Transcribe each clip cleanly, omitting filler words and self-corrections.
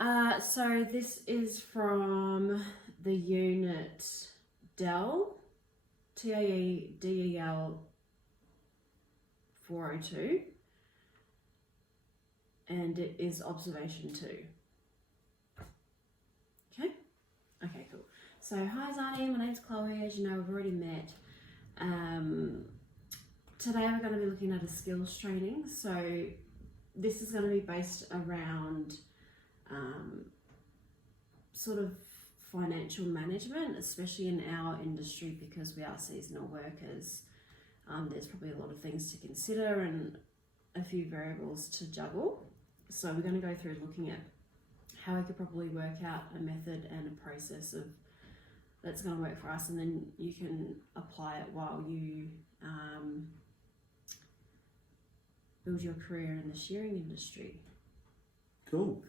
So this is from the unit DEL, TAEDEL402, and it is observation 2. Okay, cool. So hi Zani, my name's Chloe. As you know, we've already met. Today we're going to be looking at a skills training. So this is going to be based around sort of financial management, especially in our industry because we are seasonal workers. There's probably a lot of things to consider and a few variables to juggle. So we're going to go through looking at how we could probably work out a method and a process of that's going to work for us, and then you can apply it while you build your career in the shearing industry. Cool.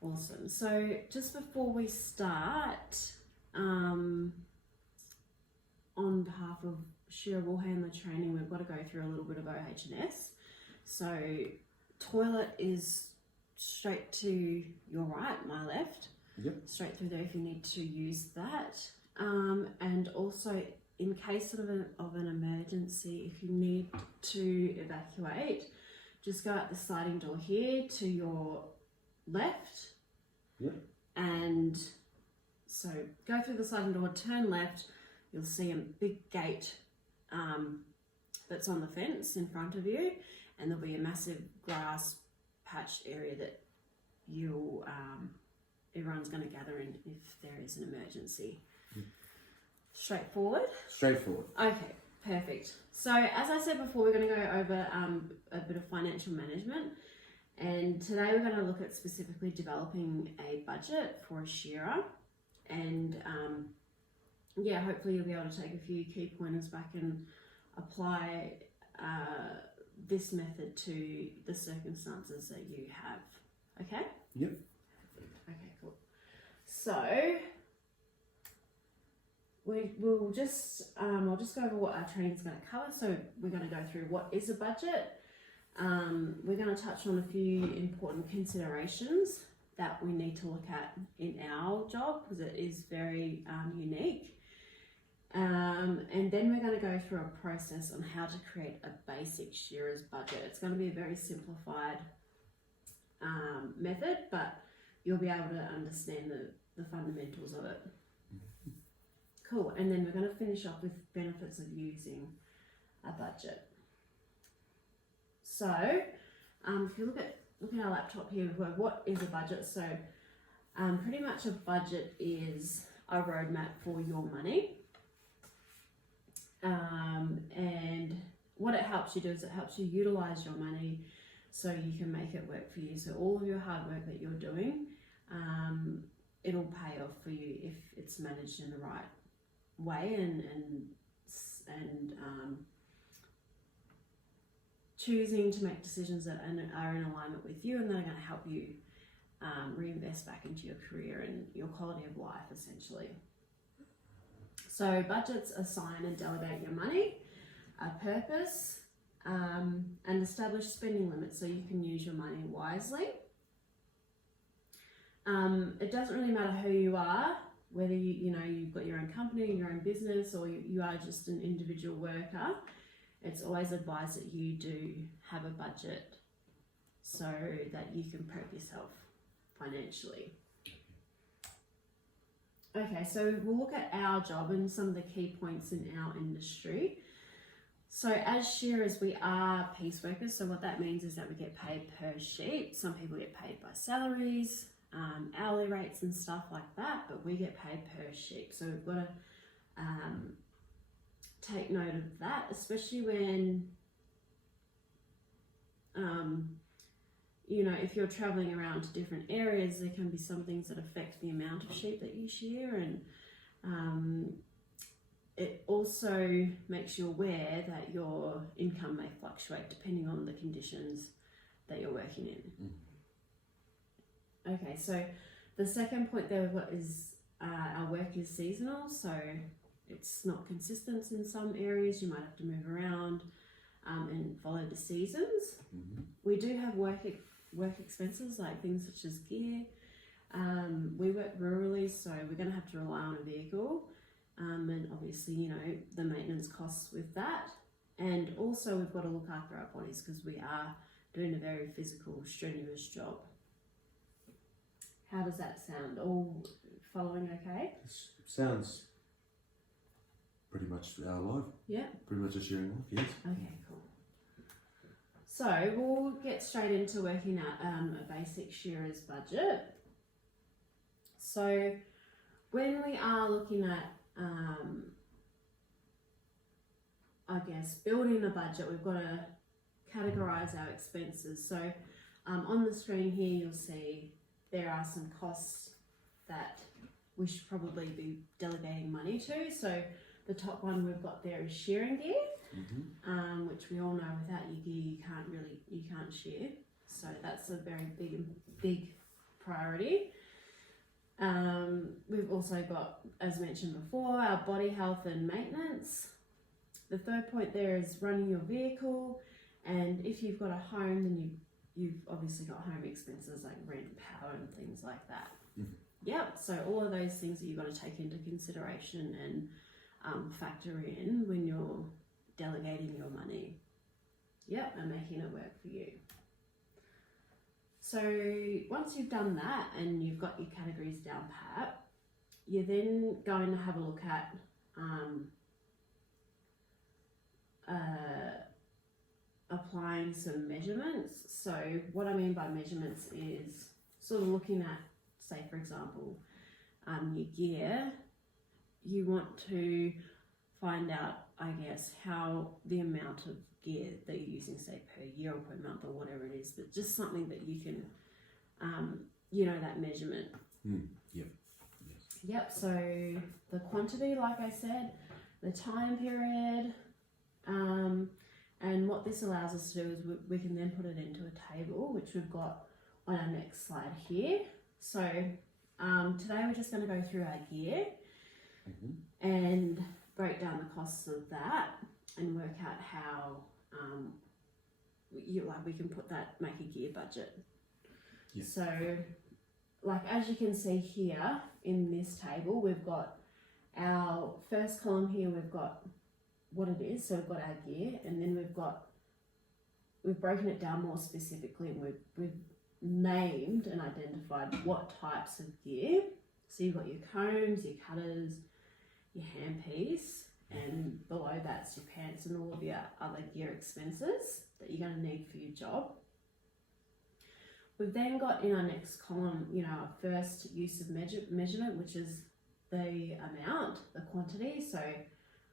Awesome. So just before we start, on behalf of Shearer Wool Handler Training, we've got to go through a little bit of OH&S. So toilet is straight to your right, my left. Yep. Straight through there if you need to use that. And also in case of an emergency, if you need to evacuate, just go out the sliding door here to your left. Yep. And so go through the sliding door, turn left, you'll see a big gate that's on the fence in front of you, and there'll be a massive grass patch area that you'll everyone's going to gather in if there is an emergency. Straightforward? Straightforward. Okay, perfect. So as I said before, we're going to go over a bit of financial management, and today we're going to look at specifically developing a budget for a shearer, and yeah, hopefully you'll be able to take a few key pointers back and apply this method to the circumstances that you have. Okay? Yep. Okay, cool. So we'll just I'll just go over what our training is going to cover. So we're going to go through what is a budget. We're going to touch on a few important considerations that we need to look at in our job because it is very unique. And then we're going to go through a process on how to create a basic shearer's budget. It's going to be a very simplified method, but you'll be able to understand the fundamentals of it. Cool. And then we're going to finish off with benefits of using a budget. So if you look at our laptop here, what is a budget? So pretty much a budget is a roadmap for your money. And what it helps you do is it helps you utilize your money so you can make it work for you. So all of your hard work that you're doing, it'll pay off for you if it's managed in the right way and choosing to make decisions that are in alignment with you and that are going to help you reinvest back into your career and your quality of life, essentially. So budgets assign and delegate your money, a purpose, and establish spending limits so you can use your money wisely. It doesn't really matter who you are, whether you've got your own company, your own business, or you are just an individual worker. It's always advised that you do have a budget so that you can prep yourself financially. Okay, so we'll look at our job and some of the key points in our industry. So as shearers, we are piece workers. So what that means is that we get paid per sheet. Some people get paid by salaries, hourly rates and stuff like that, but we get paid per sheep. So we've got to take note of that, especially when if you're traveling around to different areas, there can be some things that affect the amount of sheep that you shear, and it also makes you aware that your income may fluctuate depending on the conditions that you're working in. Okay, so the second point there we've got is our work is seasonal, so it's not consistent in some areas. You might have to move around and follow the seasons. We do have work work expenses like things such as gear. We work rurally, so we're going to have to rely on a vehicle, and obviously, you know, the maintenance costs with that. And also, we've got to look after our bodies because we are doing a very physical, strenuous job. How does that sound? All following okay? This sounds pretty much our life. Yeah. Pretty much a sharing life, yes. Okay, cool. So we'll get straight into working out a basic shearer's budget. So when we are looking at, I guess, building a budget, we've got to categorise our expenses. So on the screen here, you'll see there are some costs that we should probably be delegating money to. So the top one we've got there is shearing gear, which we all know without your gear you can't shear. So that's a very big priority. We've also got, as mentioned before, our body health and maintenance. The third point there is running your vehicle, and if you've got a home, then you've obviously got home expenses like rent, power, and things like that. Yep. So all of those things that you've got to take into consideration and factor in when you're delegating your money. Yep, and making it work for you. So once you've done that and you've got your categories down pat, you're then going to have a look at applying some measurements. So what I mean by measurements is sort of looking at, say for example, your gear. You want to find out, I guess, how the amount of gear that you're using, say per year or per month or whatever it is, but just something that you can, you know, that measurement. Yep. Yes. Yep. So the quantity, like I said, the time period, and what this allows us to do is we can then put it into a table, which we've got on our next slide here. So today we're just going to go through our gear and break down the costs of that and work out how we can put that, make a gear budget. Yeah. So like as you can see here in this table, we've got our first column here, we've got what it is, so we've got our gear, and then we've broken it down more specifically, and we've named and identified what types of gear. So you've got your combs, your cutters, your handpiece, and below that's your pants and all of your other gear expenses that you're going to need for your job. We've then got in our next column, you know, our first use of measurement, which is the amount, the quantity. So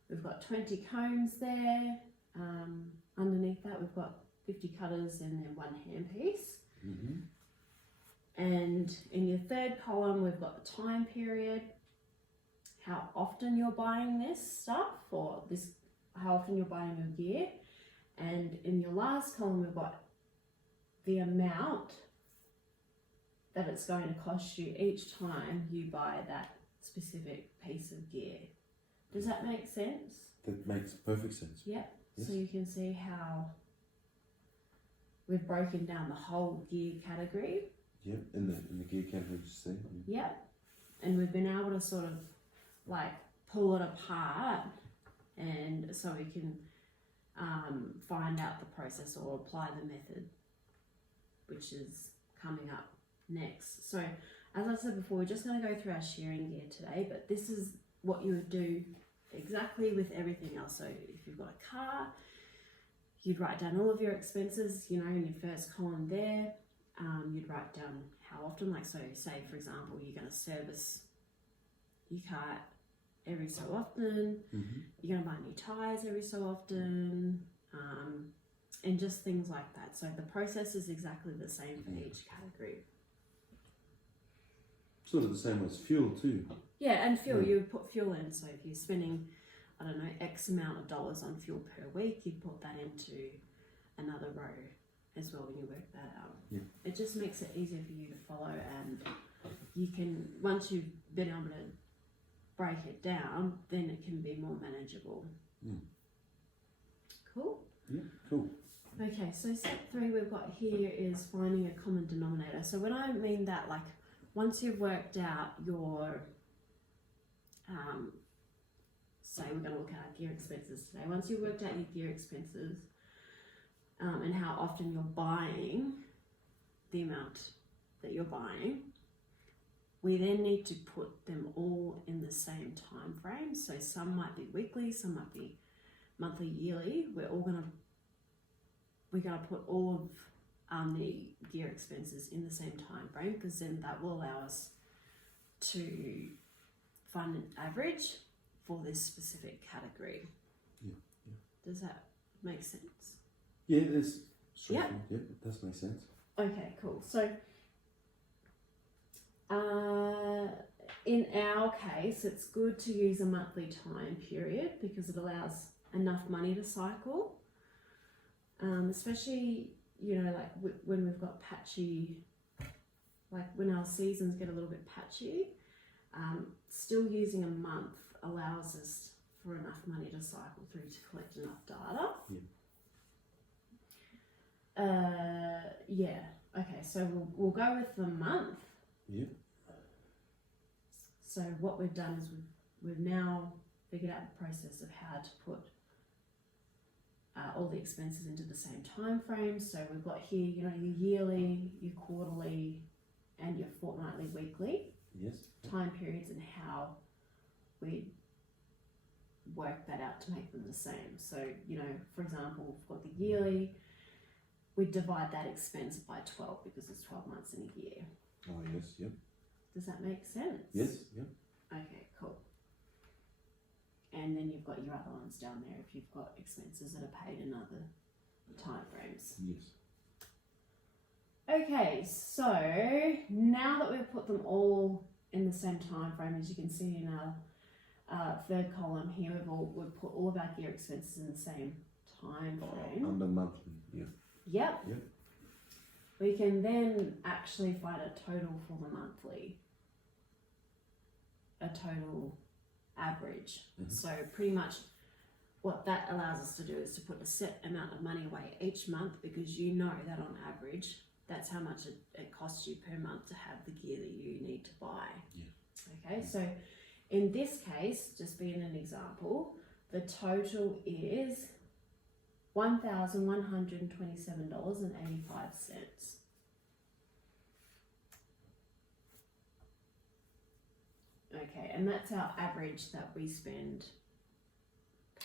we've got 20 combs there. Underneath that, we've got 50 cutters and then one handpiece. And in your third column, we've got the time period, how often you're buying this stuff, or how often you're buying your gear. And in your last column, we've got the amount that it's going to cost you each time you buy that specific piece of gear. Does that make sense? That makes perfect sense. Yep. Yes. So you can see how we've broken down the whole gear category. Yep, in the gear category you see. Yep. And we've been able to sort of like pull it apart, and so we can find out the process or apply the method, which is coming up next. So as I said before, we're just going to go through our shearing gear today, but this is what you would do exactly with everything else. So if you've got a car, you'd write down all of your expenses, you know, in your first column there. You'd write down how often, like, so say for example, you're going to service your car every so often, you're going to buy new tyres every so often, and just things like that. So the process is exactly the same for each category. Sort of the same as fuel too. Yeah, and fuel, you would put fuel in. So if you're spending, I don't know, X amount of dollars on fuel per week, you'd put that into another row as well when you work that out. Yeah. It just makes it easier for you to follow, and you can, once you've been able to break it down, then it can be more manageable. Cool? Yeah, cool. Okay, so step 3 we've got here is finding a common denominator. So when I mean that, like, once you've worked out your, say we're going to look at our gear expenses today. Once you've worked out your gear expenses and how often you're buying, the amount that you're buying, we then need to put them all in the same time frame. So some might be weekly, some might be monthly, yearly. We're going to put all of the gear expenses in the same time frame, because then that will allow us to find an average for this specific category. Yeah. Does that make sense? Yeah, there's straightforward. Yeah, it does make sense. Okay, cool. So in our case, it's good to use a monthly time period because it allows enough money to cycle. Especially, you know, like when we've got patchy, like when our seasons get a little bit patchy, still using a month allows us for enough money to cycle through to collect enough data. Yeah. Okay, so we'll go with the month. Yeah. So what we've done is we've now figured out the process of how to put all the expenses into the same time frame. So we've got here, you know, your yearly, your quarterly, and your fortnightly, weekly Yes. time periods, and how we work that out to make them the same. So, you know, for example, we've got the yearly, we divide that expense by 12 because there's 12 months in a year. Oh, yes. Yep. Does that make sense? Yes. Yep. Okay, cool. And then you've got your other ones down there if you've got expenses that are paid in other time frames. Yes. Okay, so now that we've put them all in the same time frame, as you can see in our third column here, we've put all of our gear expenses in the same time frame. Under monthly. Yeah. Yep. Yep. We can then actually find a total for the monthly, a total average. Mhm. So pretty much what that allows us to do is to put a set amount of money away each month, because you know that on average that's how much it costs you per month to have the gear that you need to buy. Yeah. Okay, so in this case, just being an example, the total is $1,127.85. Okay, and that's our average that we spend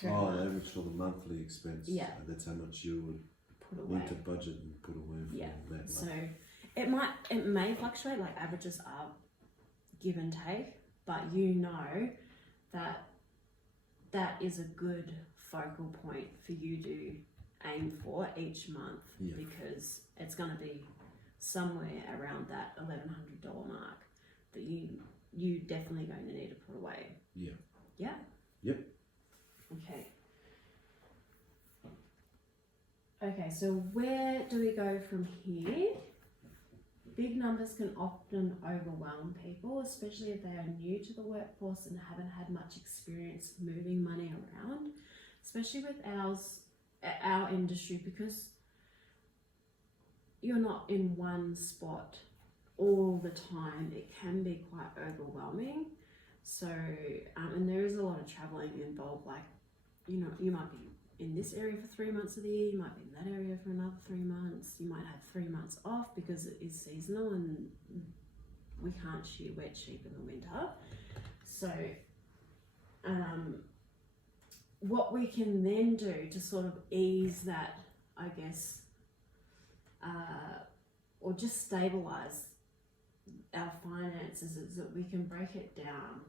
per The month. average for the monthly expense. Yeah. That's how much you would Put away. need to budget and put away for Yeah. that month. So it may fluctuate, like averages are give and take, but you know that that is a good focal point for you to aim for each month. Yeah. Because it's going to be somewhere around that $1,100 mark that you definitely going to need to put away. Yeah. Yeah? Yep. Okay. Okay, so where do we go from here? Big numbers can often overwhelm people, especially if they are new to the workforce and haven't had much experience moving money around, especially with our industry, because you're not in one spot all the time. It can be quite overwhelming. So, and there is a lot of traveling involved, like, you know, you might be in this area for 3 months of the year, you might be in that area for another 3 months, you might have 3 months off because it is seasonal and we can't shear wet sheep in the winter. So what we can then do to sort of ease that, I guess, or just stabilize our finances, is that we can break it down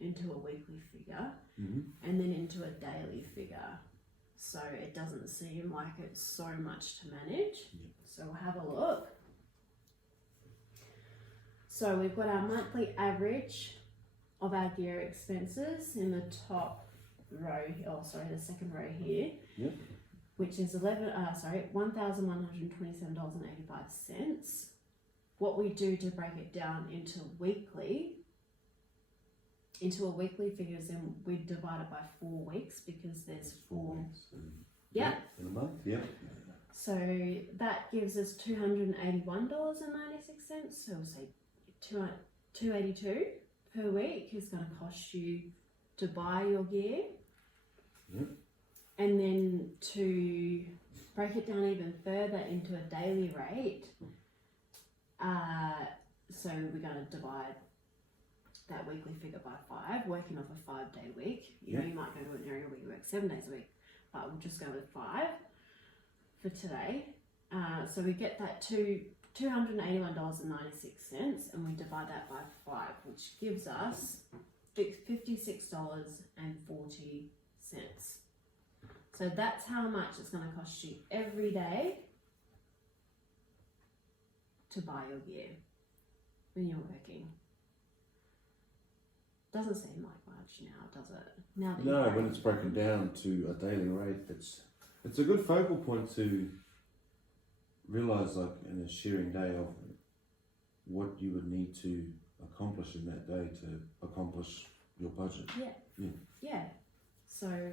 into a weekly figure Mm-hmm. and then into a daily figure, so it doesn't seem like it's so much to manage. Yep. So we'll have a look. So we've got our monthly average of our gear expenses in the top row, the second row here. Yep. Which is $1,127.85. What we do to break it down into a weekly figure is then we divide it by 4 weeks, because there's 4 weeks. Yeah. In a month, yeah. So that gives us $281.96. So we'll say $282 per week is going to cost you to buy your gear. Yep. And then to break it down even further into a daily rate, so we're going to divide that weekly figure by 5, working off a 5-day week. You know, you might go to an area where you work 7 days a week, but we'll just go with 5 for today. So we get that to $281.96, and we divide that by 5, which gives us $56.40. So that's how much it's going to cost you every day to buy your gear when you're working. Doesn't seem like much now, does it? Now that No, when it's broken down to a daily rate, it's a good focal point to realise, like in a shearing day, of what you would need to accomplish in that day to accomplish your budget. Yeah. So,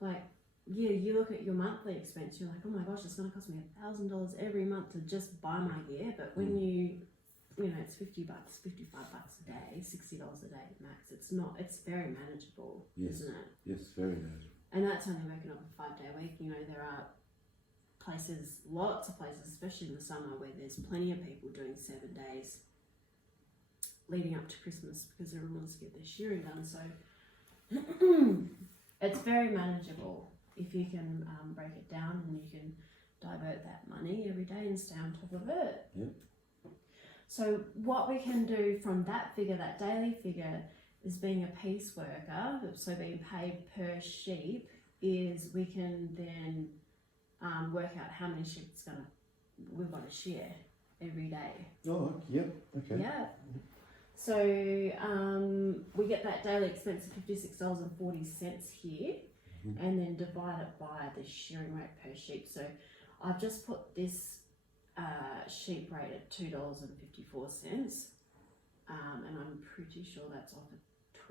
like, you look at your monthly expense, you're like, oh my gosh, it's going to cost me $1,000 every month to just buy my gear. But when you know, it's $50, $55 a day, $60 a day max. It's very manageable, isn't it? Yes, very manageable. And that's only working on a 5-day week. You know, there are lots of places, especially in the summer, where there's plenty of people doing 7 days leading up to Christmas because everyone wants to get their shearing done. So it's very manageable if you can break it down and you can divert that money every day and stay on top of it. Yep. So what we can do from that figure, that daily figure, is being a piece worker, so being paid per sheep, is we can then work out how many sheep we've got to shear every day. Oh, yep, okay. Yeah. So we get that daily expense of $56.40 here, and then divide it by the shearing rate per sheep. So I've just put this sheep rate at $2.54, and I'm pretty sure that's off a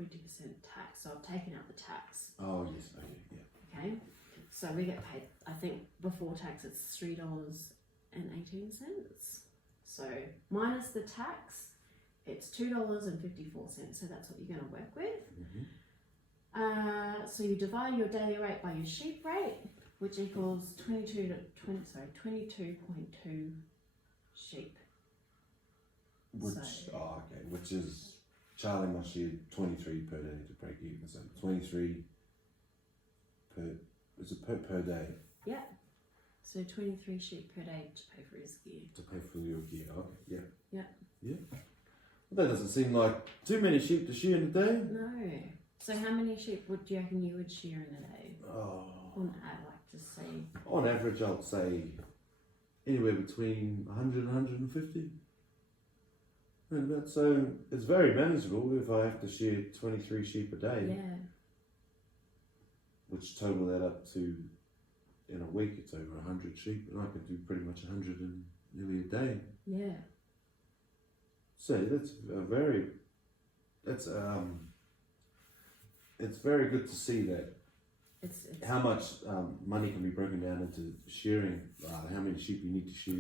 20% tax. So I've taken out the tax. Oh yes, okay, yeah. Okay, so we get paid, I think before tax it's $3.18. So minus the tax, it's $2.54. So that's what you're going to work with. So you divide your daily rate by your sheep rate, which equals 22.2 sheep. Which is Charlie must shear 23 per day to break even. So 23 per day. Yeah. So 23 sheep per day to pay for his gear. To pay for your gear. Okay. Yeah. Yeah. Yeah. Well, that doesn't seem like too many sheep to shear in a day. No. So how many sheep do you reckon you would shear in a day? Oh. Just say. On average, I'd say anywhere between 100 and 150. So it's very manageable if I have to shear 23 sheep a day. Yeah. Which total that up to, in a week, it's over 100 sheep, and I could do pretty much 100 in nearly a day. Yeah. So it's very good to see that. It's how much money can be broken down into shearing, how many sheep you need to shear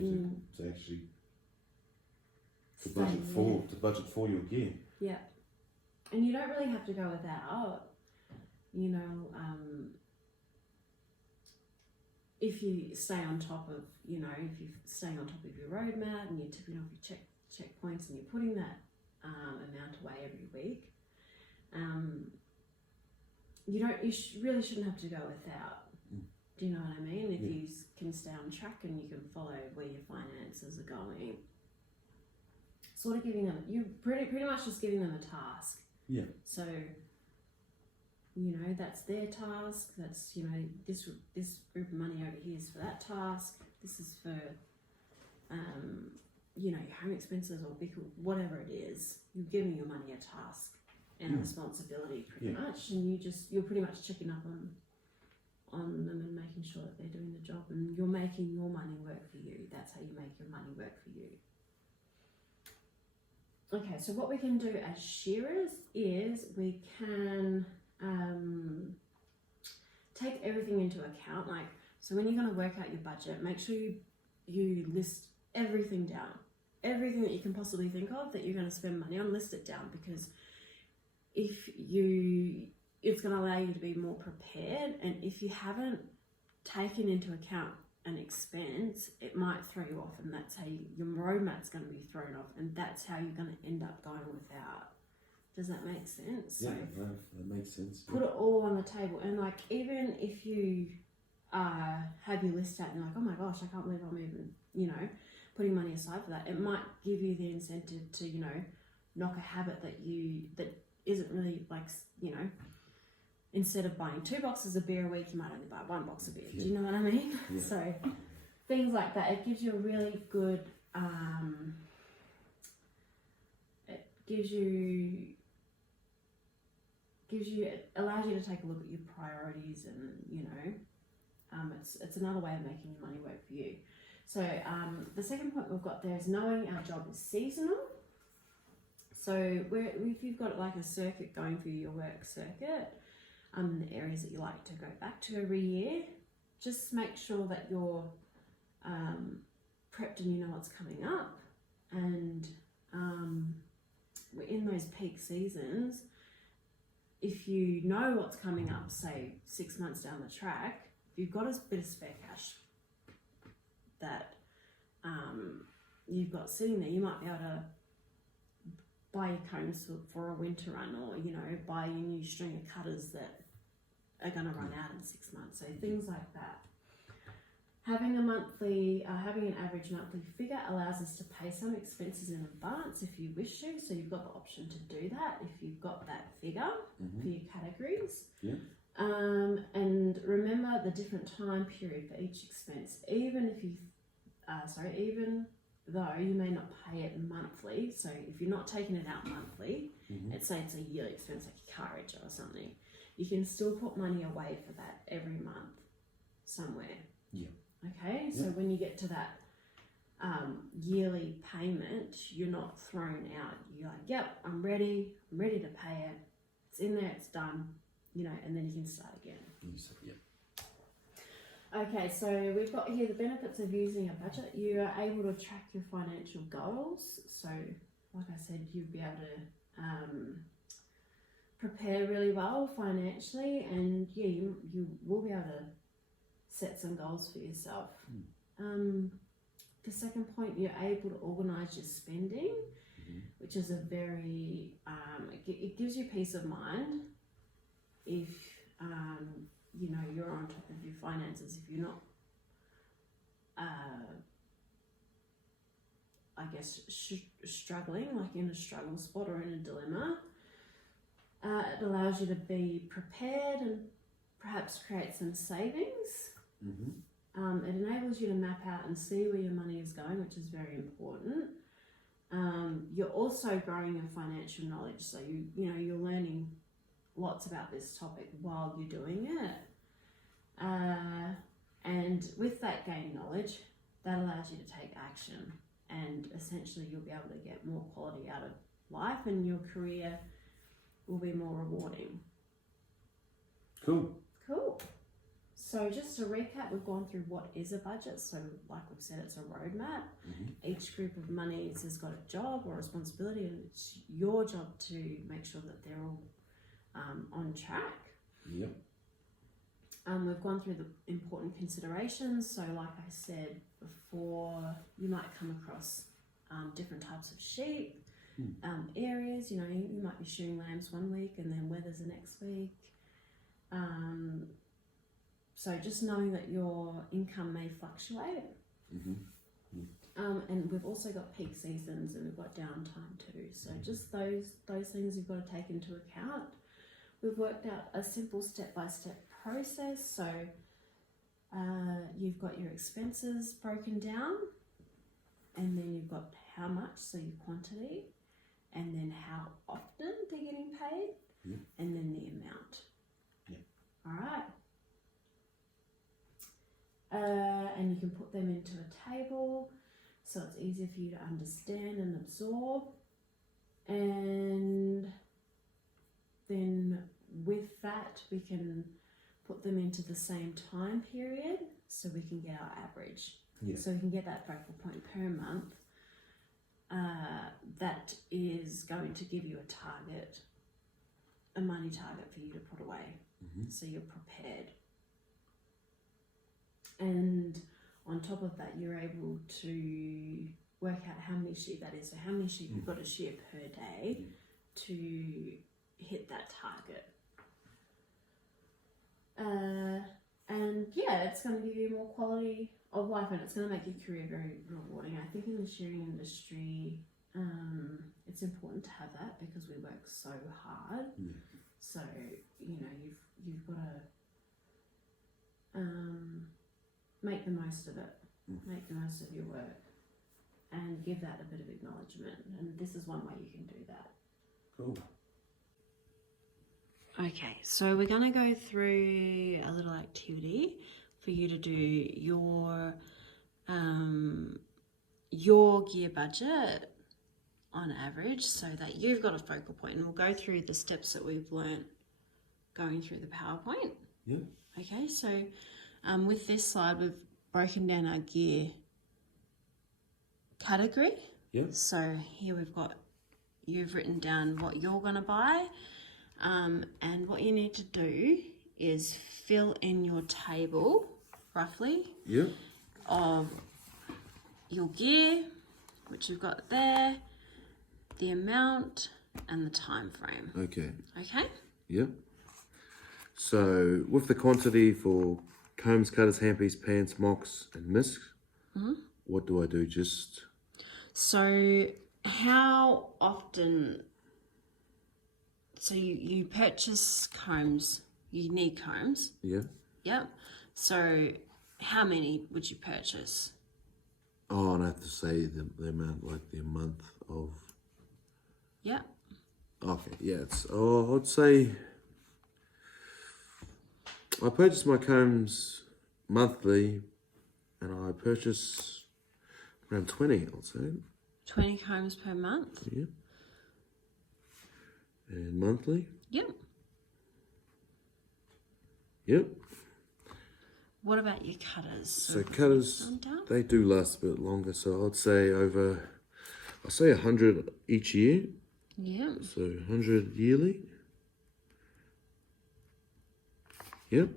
to actually budget for your gear. Yeah, and you don't really have to go without. You know, if you stay on top of, if you're staying on top of your roadmap and you're tipping off your checkpoints and you're putting that amount away every week, you really shouldn't have to go without. Do you know what I mean? If you can stay on track and you can follow where your finances are going, sort of you're pretty much just giving them a task. Yeah. So, that's their task. That's, this group of money over here is for that task. This is for, your home expenses or whatever it is. You're giving your money a task and a responsibility pretty much, and you're pretty much checking up on them and making sure that they're doing the job, and you're making your money work for you. That's how you make your money work for you. Okay, so what we can do as shearers is we can take everything into account. Like, so when you're going to work out your budget, make sure you list everything down. Everything that you can possibly think of that you're going to spend money on, list it down, because it's going to allow you to be more prepared. And if you haven't taken into account an expense, it might throw you off, and that's how your roadmap's going to be thrown off, and that's how you're going to end up going without. Does that make sense? Yeah, So that makes sense. put it all on the table, and like, even if you have your list out and you're like, oh my gosh, I can't believe I'm even, putting money aside for that, it might give you the incentive to, knock a habit that isn't really, like, instead of buying 2 boxes of beer a week, you might only buy 1 box of beer. Yeah. Do you know what I mean? Yeah. So things like that, it gives you a really good, it allows you to take a look at your priorities, and it's another way of making your money work for you. So the second point we've got there is knowing our job is seasonal. So if you've got like a circuit going through your work circuit, the areas that you like to go back to every year, just make sure that you're prepped and you know what's coming up. And in those peak seasons, if you know what's coming up, say 6 months down the track, if you've got a bit of spare cash that you've got sitting there, you might be able to buy your cones for a winter run, or buy your new string of cutters that are going to run out in 6 months. So things like that. Having an average monthly figure allows us to pay some expenses in advance if you wish to. So you've got the option to do that if you've got that figure for your categories. Yeah. And remember the different time period for each expense. Even though you may not pay it monthly, so if you're not taking it out monthly, let's say it's a yearly expense like your car reg or something, you can still put money away for that every month somewhere. Yeah. Okay, so when you get to that yearly payment, you're not thrown out. You're like, yep, I'm ready to pay it. It's in there, it's done, and then you can start again. Yeah. Okay, so we've got here the benefits of using a budget. You are able to track your financial goals. So, like I said, you'll be able to prepare really well financially, and you will be able to set some goals for yourself. The second point, you're able to organise your spending, which is a very, it gives you peace of mind if you're on top of your finances. If you're not, struggling, like in a struggle spot or in a dilemma, it allows you to be prepared and perhaps create some savings. It enables you to map out and see where your money is going, which is very important. You're also growing your financial knowledge, so you're learning lots about this topic while you're doing it, and with that gained knowledge, that allows you to take action, and essentially you'll be able to get more quality out of life, and your career will be more rewarding. Cool. So just to recap, we've gone through what is a budget. So like we've said, it's a roadmap. Each group of monies has got a job or responsibility, and it's your job to make sure that they're all on track. Yep. We've gone through the important considerations. So like I said before, you might come across different types of sheep, areas. You might be shooting lambs one week and then wethers the next week. So just knowing that your income may fluctuate. And we've also got peak seasons and we've got downtime too. So just those things you've got to take into account. We've worked out a simple step-by-step process. So you've got your expenses broken down, and then you've got how much, so your quantity, and then how often they're getting paid, and then the amount. All right. And you can put them into a table so it's easier for you to understand and absorb. And then with that, we can put them into the same time period so we can get our average. Yeah. So we can get that focal point per month. That is going to give you a target, a money target for you to put away. So you're prepared. And on top of that, you're able to work out how many sheep that is. So how many sheep you've got to shear per day to hit that target. And yeah, it's going to give you more quality of life, and it's going to make your career very rewarding. I think in the shearing industry, it's important to have that because we work so hard. So you know you've got to make the most of it, make the most of your work, and give that a bit of acknowledgement. And this is one way you can do that. Cool. Okay, so we're going to go through a little activity for you to do your gear budget on average so that you've got a focal point. And we'll go through the steps that we've learnt going through the PowerPoint. Yeah. Okay, so with this slide, we've broken down our gear category. Yeah. So here you've written down what you're going to buy. And what you need to do is fill in your table, roughly, of your gear, which you've got there, the amount, and the time frame. Okay. Okay? Yep. So with the quantity for combs, cutters, handpiece, pants, mocks, and misks, what do I do? Just... So how often... So you purchase combs, you need combs. Yeah. Yep. So how many would you purchase? Oh, and I have to say the amount, like the month of... Yep. Okay, yeah, I'd say... I purchase my combs monthly, and I purchase around 20, I'll say. 20 combs per month? Yeah. And monthly? Yep. Yep. What about your cutters? So cutters, they do last a bit longer. So I'd say I'd say 100 each year. Yeah. So 100 yearly. Yep.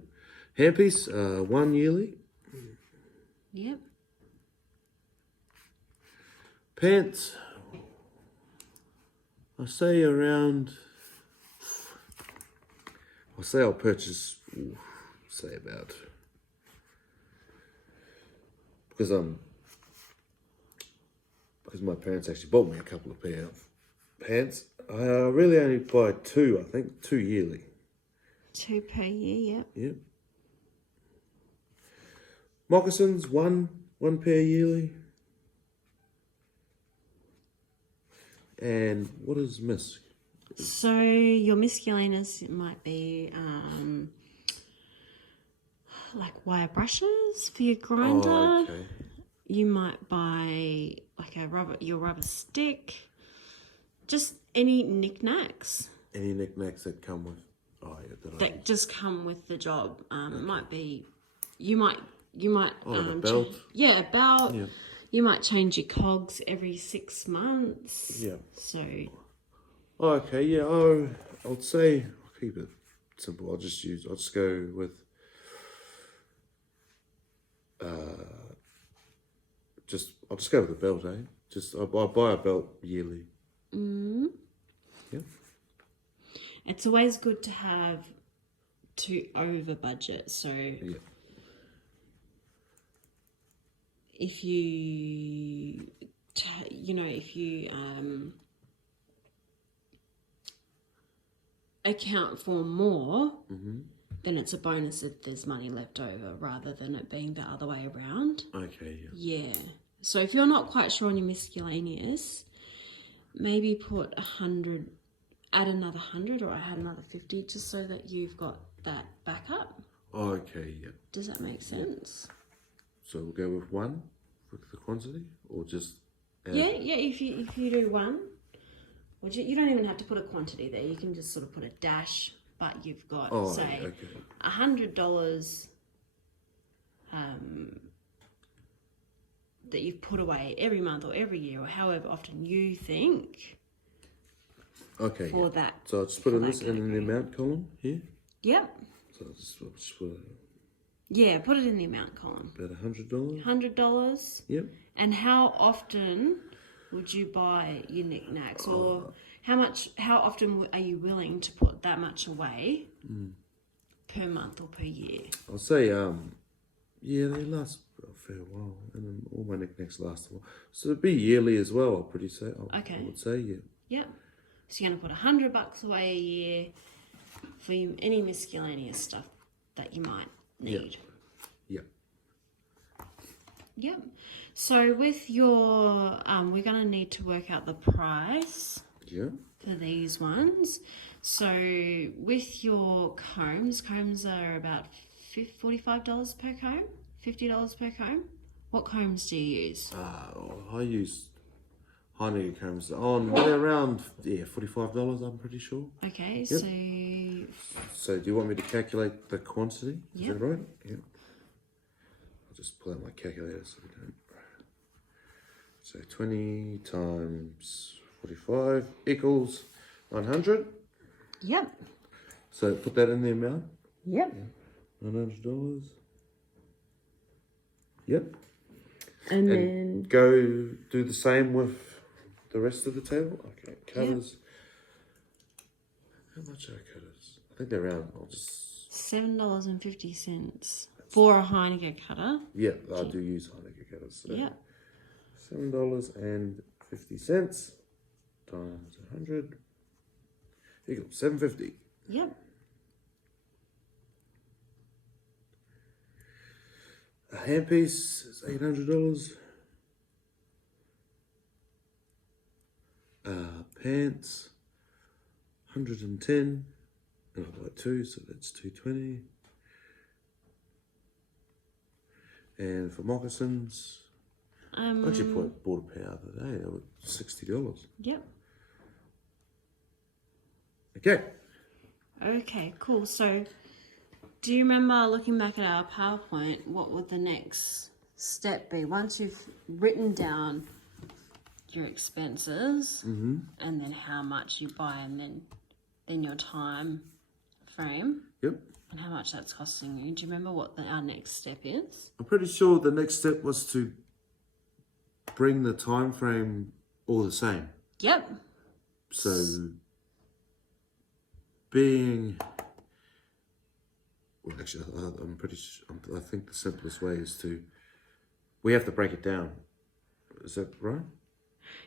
Handpiece, 1 yearly. Yep. Pants, I say around... I'll purchase, say about... Because my parents actually bought me a couple of pair of pants. I really only buy 2, I think, 2 yearly. 2 per year, yep. Yep. Moccasins, one pair yearly. And what is misc? So your miscellaneous might be like wire brushes for your grinder. Oh, okay. You might buy like your rubber stick. Just any knickknacks. Any knickknacks that come with... Oh, yeah, that just come with the job. It might be... You might... a belt. A belt. Yeah. You might change your cogs every 6 months. Yeah. So... Oh, okay, yeah. Oh, I'll say... I'll keep it simple. I'll just go with... I'll just go with the belt, eh? I'll buy a belt yearly. Mm. Yeah. It's always good to have over budget. So yeah. If you account for more, then it's a bonus if there's money left over rather than it being the other way around. Okay, yeah. Yeah. So if you're not quite sure on your miscellaneous, maybe put 100, add another 100 or add another 50 just so that you've got that backup. Okay, yeah. Does that make sense? So we'll go with 1 for the quantity or just... Yeah, if you do 1, you don't even have to put a quantity there. You can just sort of put a dash but you've got, okay. $100 that you've put away every month or every year or however often you think Okay. for that. So I'll just put in that this in the amount column here. Yep. So I'll just put Yeah, put it in the amount column. about $100. $100. Yep. And how often would you buy your knickknacks, or how often are you willing to put that much away per month or per year? I'll say, yeah, they last a fair while, and then all my knickknacks last a while. So it'd be yearly as well. I would say, yeah. Yep. So you're going to put $100 away a year for any miscellaneous stuff that you might need. Yeah. Yep. So with your, we're going to need to work out the price Yeah. for these ones. So with your combs are about $45 per comb, $50 per comb. What combs do you use? I use Heineken combs they're around $45. I'm pretty sure. Okay, Yep. so do you want me to calculate the quantity? Is Yep. that right? Yeah. I'll just pull out my calculator so we don't. So 20 times 45 equals 900. Yep. So put that in the amount. Yep. $900. Yep. And then Go do the same with the rest of the table. Okay, cutters. How much are cutters? I think they're around. I'll just. $7.50 for a Heineken cutter. Yeah, I do use Heineken cutters. So Yep. $7.50 times 100 equals $7.50. Yep. A handpiece is $800. Pants, 110. And I buy two, so that's $220. And for moccasins, I actually bought a pair the other day. They were $60. Yep. Okay. Okay, cool. So do you remember looking back at our PowerPoint, what would the next step be? Once you've written down your expenses and then how much you buy and then your time frame Yep. and how much that's costing you. Do you remember what our next step is? I'm pretty sure the next step was to bring the time frame all the same. Yep. So actually, I'm pretty sure, I think the simplest way is we have to break it down. Is that right?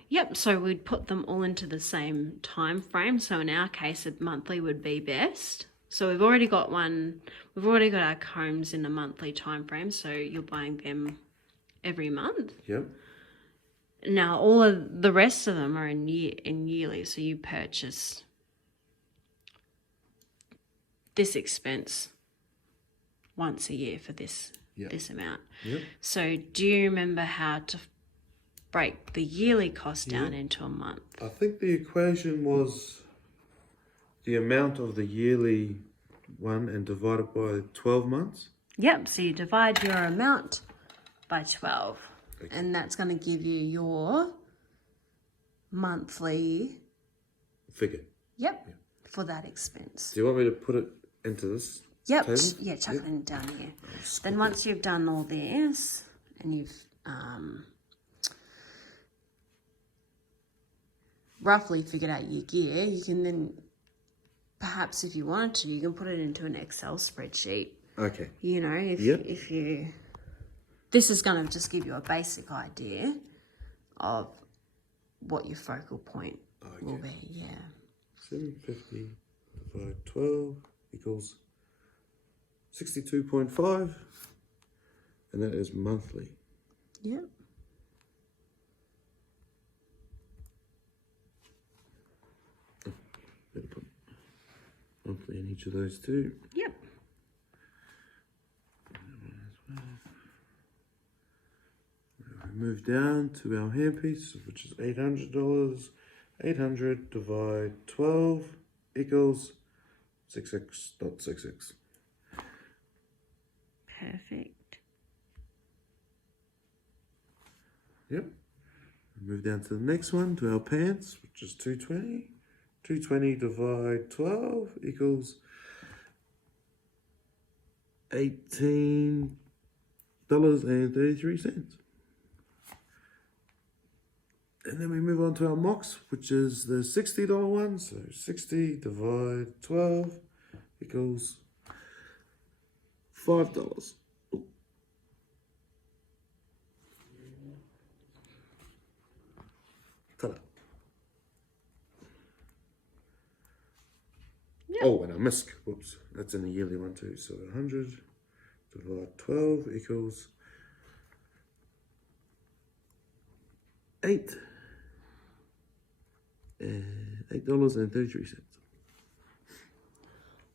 Yep, so we'd put them all into the same time frame. So in our case, a monthly would be best. So we've already got our combs in a monthly time frame, so you're buying them every month. Yep. Now all of the rest of them are in yearly, so you purchase this expense once a year for this amount. Yep. So do you remember how to break the yearly cost down into a month? I think the equation was the amount of the yearly one and divide it by 12 months. Yep, so you divide your amount by 12. Okay. And that's going to give you your monthly figure. Yep, for that expense. Do you want me to put it into this table? Yeah, chuck it in down here. Then once you've done all this and you've roughly figured out your gear, you can then, perhaps if you wanted to, you can put it into an Excel spreadsheet. Okay. You know, if you... This is going to just give you a basic idea of what your focal point will be, yeah. 750 divided 12 equals 62.5, and that is monthly. Yep. Better put monthly in each of those two. Yep. We move down to our handpiece, which is $800. 800 divide 12 equals 66.66. Perfect. Yep. Move down to the next one, to our pants, which is 220. 220 divide 12 equals $18.33. And then we move on to our mocks, which is the $60 one. So 60 divide 12 equals $5. Ta-da. Yep. Oh, and I missed. Whoops, that's in the yearly one too. So 100 divide 12 equals $8.33.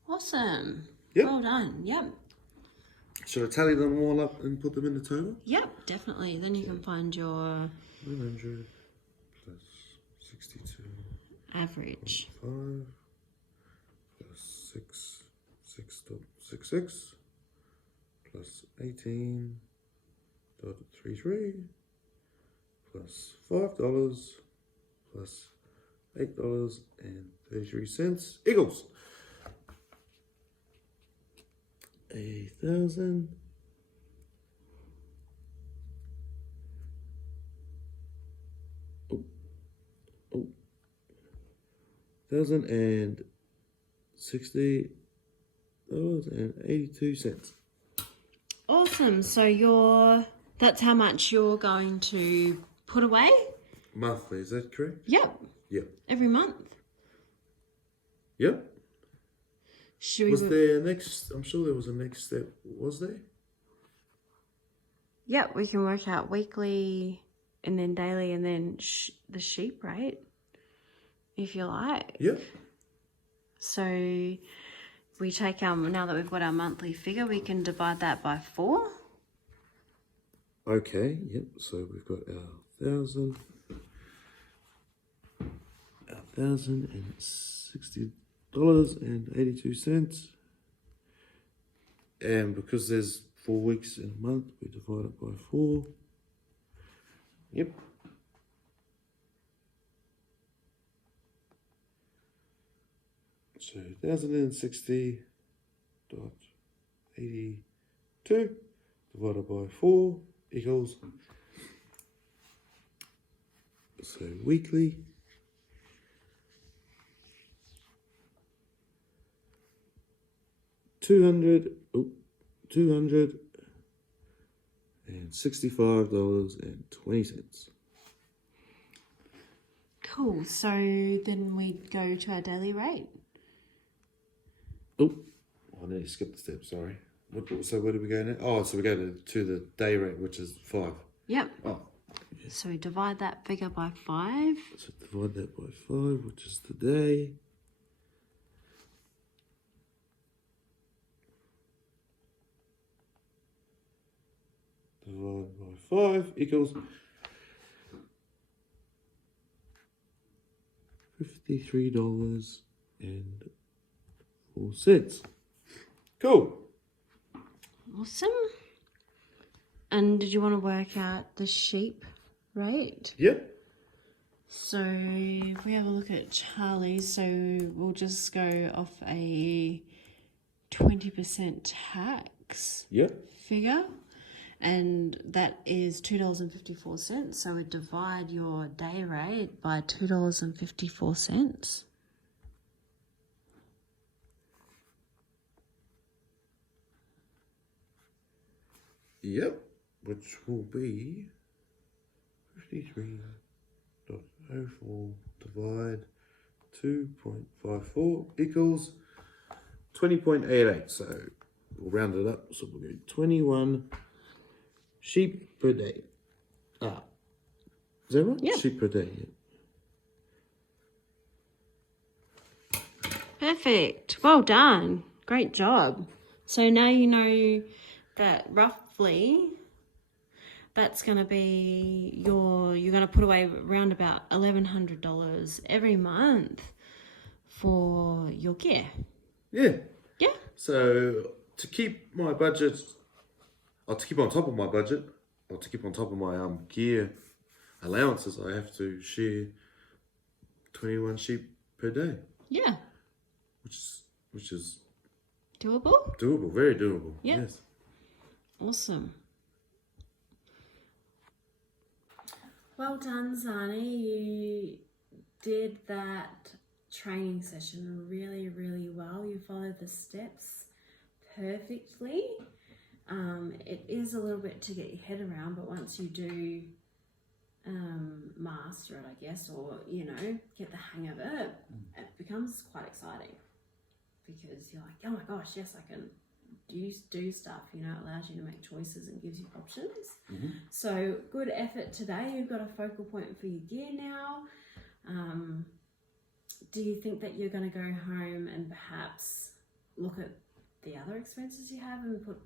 Awesome. Yep. Well done. Yep. Should I tally them all up and put them in the total? Yep, definitely. Then you can find your 100 plus 62 average. 5 plus 6.66 plus 18.33 plus $5 plus $8.33 equals 1,000. $1,060.82. Awesome. So that's how much you're going to put away? Monthly, is that correct? Yep. Yep. Every month. Yep. Should we Was there a next? I'm sure there was a next step. Was there? Yep, we can work out weekly and then daily and then the sheep rate, if you like. Yep. So we take now that we've got our monthly figure, we can divide that by 4. Okay. Yep. So we've got our $1,060.82, and because there's 4 weeks in a month, we divide it by 4. Yep. So 1,060.82 divided by 4 equals, so weekly, $265.20. Cool. So then we go to our daily rate. Oh, I need to skip the step, sorry. So where do we go now? Oh, so we go to the day rate, which is 5. Yep. Oh. So we divide that figure by 5. So divide that by 5, which is the day. Divided by 5 equals $53.04. Cool. Awesome. And did you want to work out the sheep rate? Yep. So if we have a look at Charlie's, so we'll just go off a 20% tax figure, and that is $2.54. So we divide your day rate by $2.54. Yep, which will be 53.04 divide 2.54 equals 20.88. So we'll round it up. So we'll go 21 sheep per day. Ah, is that right? Yep. Sheep per day. Yeah. Perfect. Well done. Great job. So now you know that roughly that's going to be you're going to put away around about $1,100 every month for your gear. Yeah. Yeah. So to keep my budget, or to keep on top of my budget, or to keep on top of my gear allowances, I have to shear 21 sheep per day, Yeah. which is Doable? doable, very doable. Yeah. Yes. Awesome. Well done, Zani. You did that training session really, really well. You followed the steps perfectly. It is a little bit to get your head around, but once you do master it, I guess, or, you know, get the hang of it, it becomes quite exciting because you're like, oh my gosh, yes, I can do stuff, you know, it allows you to make choices and gives you options. So good effort today. You've got a focal point for your gear now. Do you think that you're going to go home and perhaps look at the other expenses you have and put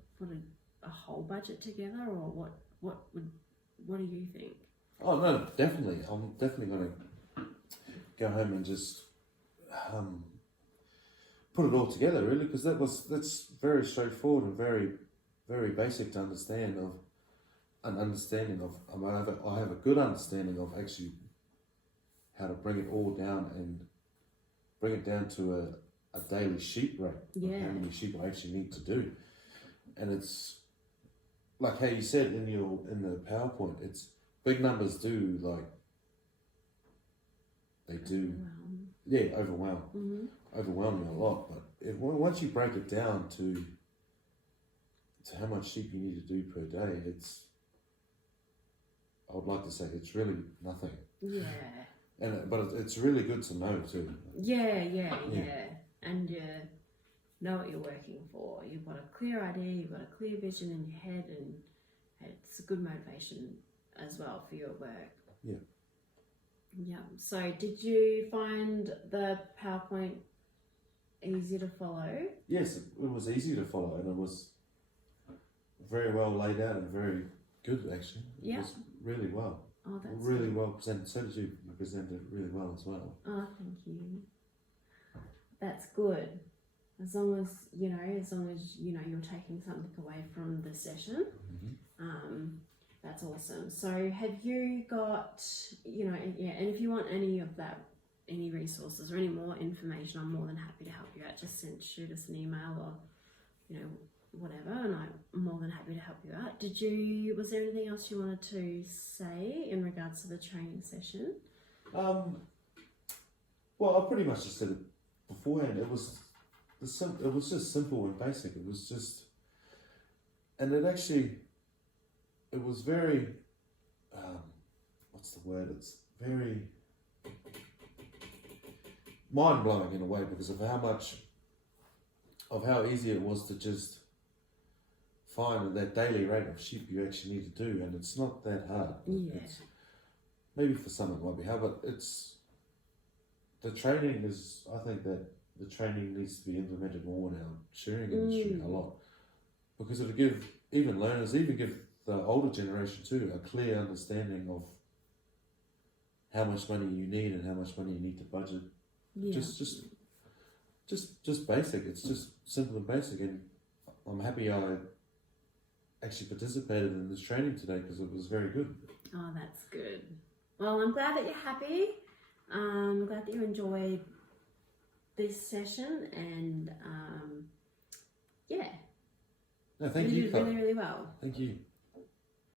a whole budget together, or what do you think? Oh no, definitely. I'm definitely going to go home and just put it all together, really, because that's very straightforward and very, very basic to understand. I have a good understanding of actually how to bring it all down and bring it down to a daily sheep rate. Yeah. Of how many sheep I actually need to do, and it's like how you said in the PowerPoint. It's big numbers do overwhelm me a lot. But once you break it down to how much sheep you need to do per day, I would like to say it's really nothing. Yeah. But it's really good to know too. Yeah. And you know what you're working for. You've got a clear idea, you've got a clear vision in your head, and it's a good motivation as well for your work. Yeah. Yeah. So did you find the PowerPoint easy to follow? Yes, it was easy to follow, and it was very well laid out and very good actually. It was really well. Oh, that's really good. well presented. So did you presented it really well as well. Oh, thank you. That's good. As long as you know you're taking something away from the session, that's awesome. So have you got, and if you want any of that, any resources or any more information, I'm more than happy to help you out. Just shoot us an email or, whatever, and I'm more than happy to help you out. Was there anything else you wanted to say in regards to the training session? Well, I pretty much just said it beforehand. It was just simple and basic. It was just, and it was very, what's the word? It's very mind blowing in a way because of how easy it was to just find that daily rate of sheep you actually need to do, and it's not that hard. Yeah. Maybe for some it might be hard, but the training is. I think that the training needs to be implemented more in our shearing industry a lot, because it'll give even learners, give the older generation too, a clear understanding of how much money you need and how much money you need to budget. Yeah. Just basic. It's just simple and basic, and I'm happy I actually participated in this training today because it was very good. Oh, that's good. Well, I'm glad that you're happy. I'm glad that you enjoyed this session, and No, thank you you, did Chloe. really, really well. Thank you.